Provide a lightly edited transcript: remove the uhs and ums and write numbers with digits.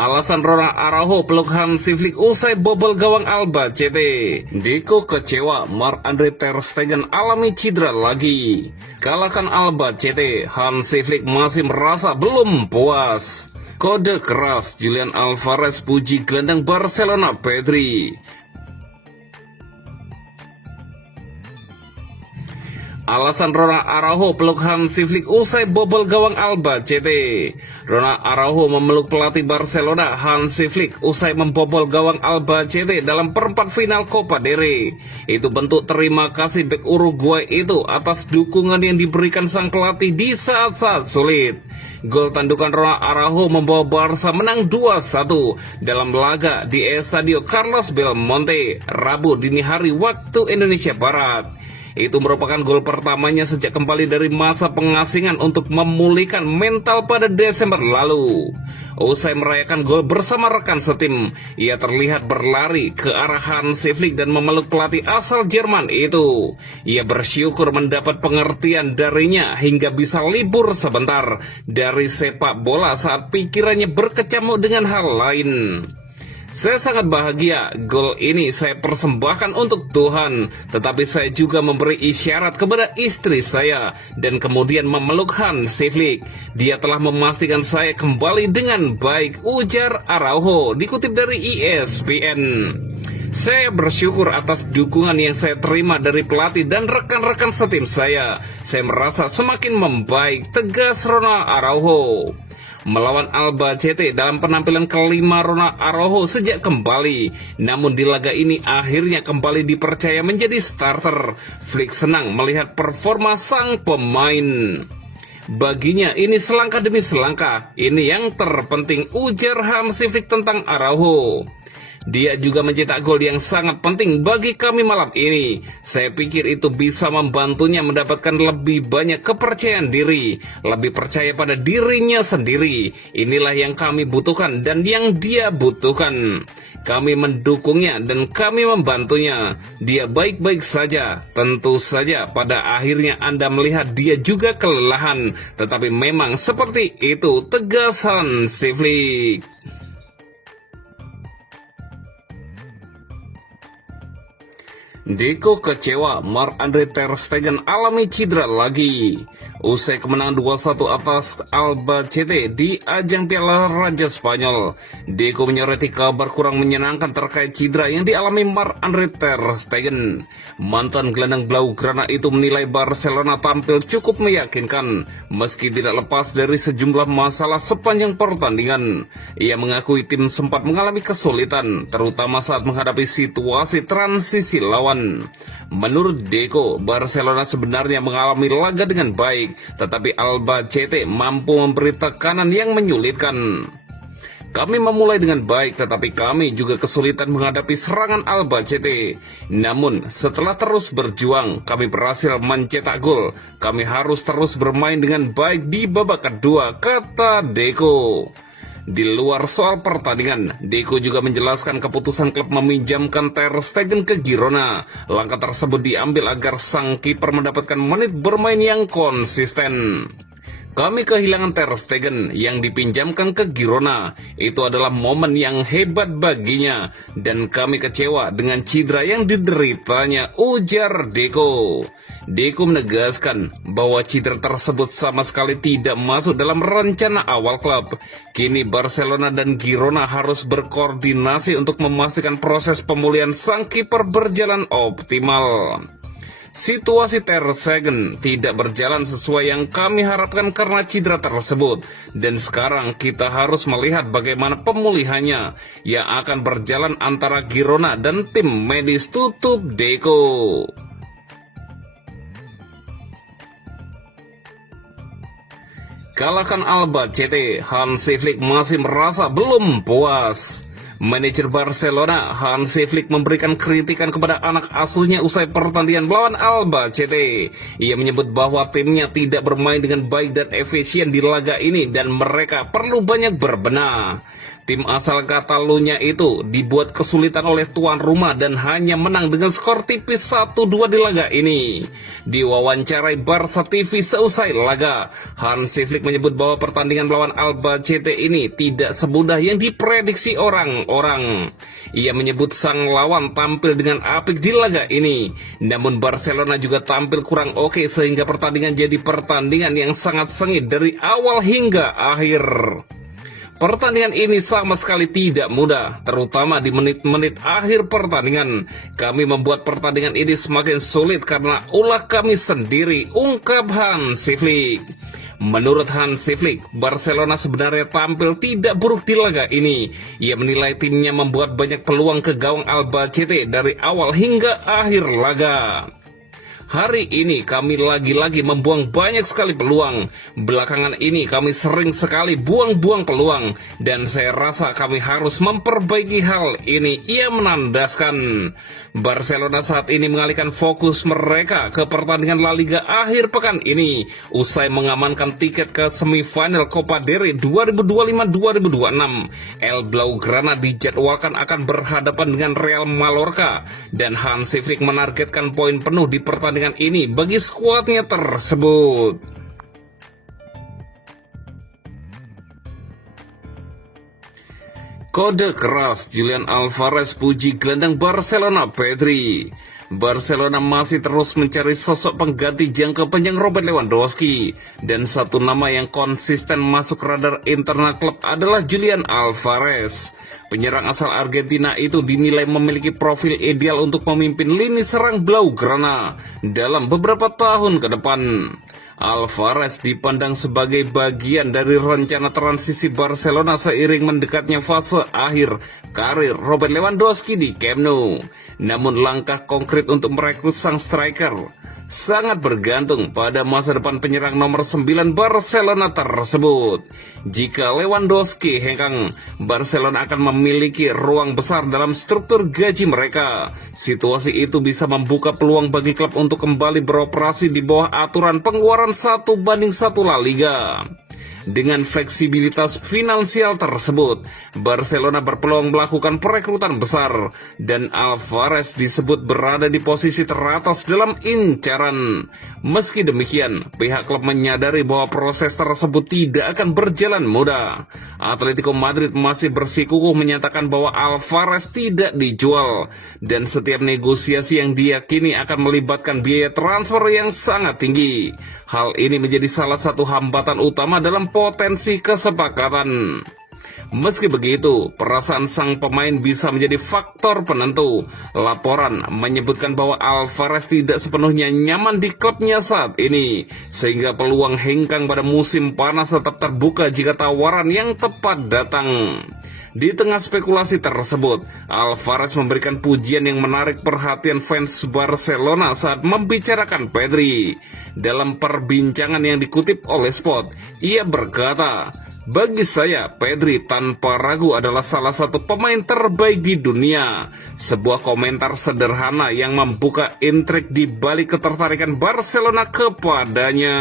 Alasan Ronald Araujo peluk Hansi Flick usai bobol gawang Albacete. Deco kecewa, Marc-Andre ter Stegen alami cedera lagi. Kalahkan Albacete, Hansi Flick masih merasa belum puas. Kode keras, Julian Alvarez puji gelandang Barcelona Pedri. Alasan Ronald Araujo peluk Hansi Flick usai bobol gawang Albacete. Ronald Araujo memeluk pelatih Barcelona Hansi Flick usai membobol gawang Albacete dalam perempat final Copa del Rey. Itu bentuk terima kasih bek Uruguay itu atas dukungan yang diberikan sang pelatih di saat-saat sulit. Gol tandukan Ronald Araujo membawa Barca menang 2-1 dalam laga di Estadio Carlos Belmonte, Rabu dini hari waktu Indonesia Barat. Itu merupakan gol pertamanya sejak kembali dari masa pengasingan untuk memulihkan mental pada Desember lalu. Usai merayakan gol bersama rekan setim, ia terlihat berlari ke arah Hansi Flick dan memeluk pelatih asal Jerman itu. Ia bersyukur mendapat pengertian darinya hingga bisa libur sebentar dari sepak bola saat pikirannya berkecamuk dengan hal lain. Saya sangat bahagia, gol ini saya persembahkan untuk Tuhan, tetapi saya juga memberi isyarat kepada istri saya dan kemudian memeluk Hansi Flick. Dia telah memastikan saya kembali dengan baik, ujar Araujo, dikutip dari ESPN. Saya bersyukur atas dukungan yang saya terima dari pelatih dan rekan-rekan setim saya. Saya merasa semakin membaik, tegas Ronald Araujo. Melawan Albacete dalam penampilan kelima Ronald Araujo sejak kembali. Namun di laga ini akhirnya kembali dipercaya menjadi starter. Flick senang melihat performa sang pemain. Baginya ini selangkah demi selangkah. Ini yang terpenting, ujar Hansi Flick tentang Araujo. Dia juga mencetak gol yang sangat penting bagi kami malam ini. Saya pikir itu bisa membantunya mendapatkan lebih banyak kepercayaan diri, lebih percaya pada dirinya sendiri. Inilah yang kami butuhkan dan yang dia butuhkan. Kami mendukungnya dan kami membantunya. Dia baik-baik saja. Tentu saja pada akhirnya Anda melihat dia juga kelelahan. Tetapi memang seperti itu, tegas Hansi Flick. Deco kecewa, Marc-Andre ter Stegen alami cedera lagi. Usai kemenangan 2-1 atas Albacete di ajang Piala Raja Spanyol, Deco menyoroti kabar kurang menyenangkan terkait cedera yang dialami Marc-Andre ter Stegen. Mantan gelandang Blaugrana itu menilai Barcelona tampil cukup meyakinkan meski tidak lepas dari sejumlah masalah sepanjang pertandingan. Ia mengakui tim sempat mengalami kesulitan, terutama saat menghadapi situasi transisi lawan. Menurut Deco, Barcelona sebenarnya mengalami laga dengan baik, tetapi Albacete mampu memberi tekanan yang menyulitkan. Kami memulai dengan baik, tetapi kami juga kesulitan menghadapi serangan Albacete. Namun, setelah terus berjuang, kami berhasil mencetak gol. Kami harus terus bermain dengan baik di babak kedua, kata Deco. Di luar soal pertandingan, Deco juga menjelaskan keputusan klub meminjamkan ter Stegen ke Girona. Langkah tersebut diambil agar sang kiper mendapatkan menit bermain yang konsisten. Kami kehilangan ter Stegen yang dipinjamkan ke Girona. Itu adalah momen yang hebat baginya. Dan kami kecewa dengan cedera yang dideritanya, ujar Deco. Deco menegaskan bahwa cedera tersebut sama sekali tidak masuk dalam rencana awal klub. Kini Barcelona dan Girona harus berkoordinasi untuk memastikan proses pemulihan sang kiper berjalan optimal. Situasi ter Stegen tidak berjalan sesuai yang kami harapkan karena cedera tersebut. Dan sekarang kita harus melihat bagaimana pemulihannya yang akan berjalan antara Girona dan tim medis, tutup Deco. Kalahkan Albacete, Hansi Flick masih merasa belum puas. Manajer Barcelona, Hansi Flick memberikan kritikan kepada anak asuhnya usai pertandingan melawan Albacete. Ia menyebut bahwa timnya tidak bermain dengan baik dan efisien di laga ini dan mereka perlu banyak berbenah. Tim asal Catalunya itu dibuat kesulitan oleh tuan rumah dan hanya menang dengan skor tipis 1-2 di laga ini. Diwawancarai Barca TV seusai laga, Hansi Flick menyebut bahwa pertandingan melawan Albacete ini tidak semudah yang diprediksi orang-orang. Ia menyebut sang lawan tampil dengan apik di laga ini, namun Barcelona juga tampil kurang oke sehingga pertandingan jadi pertandingan yang sangat sengit dari awal hingga akhir. Pertandingan ini sama sekali tidak mudah, terutama di menit-menit akhir pertandingan. Kami membuat pertandingan ini semakin sulit karena ulah kami sendiri, ungkap Hansi Flick. Menurut Hansi Flick, Barcelona sebenarnya tampil tidak buruk di laga ini. Ia menilai timnya membuat banyak peluang ke gawang Albacete dari awal hingga akhir laga. Hari ini kami lagi-lagi membuang banyak sekali peluang. Belakangan ini kami sering sekali buang-buang peluang. Dan saya rasa kami harus memperbaiki hal ini. Ia menandaskan. Barcelona saat ini mengalihkan fokus mereka ke pertandingan La Liga akhir pekan ini. Usai mengamankan tiket ke semifinal Copa del Rey 2025-2026. El Blaugrana dijadwalkan akan berhadapan dengan Real Mallorca. Dan Hansi Flick menargetkan poin penuh di pertandingan ini bagi skuadnya tersebut. Kode keras Julian Alvarez puji gelandang Barcelona Pedri. Barcelona masih terus mencari sosok pengganti jangka panjang Robert Lewandowski, dan satu nama yang konsisten masuk radar internal klub adalah Julian Alvarez. Penyerang asal Argentina itu dinilai memiliki profil ideal untuk memimpin lini serang Blaugrana dalam beberapa tahun ke depan. Alvarez dipandang sebagai bagian dari rencana transisi Barcelona seiring mendekatnya fase akhir karir Robert Lewandowski di Camp Nou. Namun langkah konkret untuk merekrut sang striker sangat bergantung pada masa depan penyerang nomor 9 Barcelona tersebut. Jika Lewandowski hengkang, Barcelona akan memiliki ruang besar dalam struktur gaji mereka. Situasi itu bisa membuka peluang bagi klub untuk kembali beroperasi di bawah aturan pengeluaran 1:1 La Liga. Dengan fleksibilitas finansial tersebut, Barcelona berpeluang melakukan perekrutan besar, dan Alvarez disebut berada di posisi teratas dalam incaran. Meski demikian, pihak klub menyadari bahwa proses tersebut tidak akan berjalan mudah. Atletico Madrid masih bersikukuh menyatakan bahwa Alvarez tidak dijual, dan setiap negosiasi yang diyakini akan melibatkan biaya transfer yang sangat tinggi. Hal ini menjadi salah satu hambatan utama dalam potensi kesepakatan. Meski begitu, perasaan sang pemain bisa menjadi faktor penentu. Laporan menyebutkan bahwa Alvarez tidak sepenuhnya nyaman di klubnya saat ini, sehingga peluang hengkang pada musim panas tetap terbuka jika tawaran yang tepat datang. Di tengah spekulasi tersebut, Alvarez memberikan pujian yang menarik perhatian fans Barcelona saat membicarakan Pedri. Dalam perbincangan yang dikutip oleh Sport, ia berkata, "Bagi saya, Pedri tanpa ragu adalah salah satu pemain terbaik di dunia." Sebuah komentar sederhana yang membuka intrik di balik ketertarikan Barcelona kepadanya.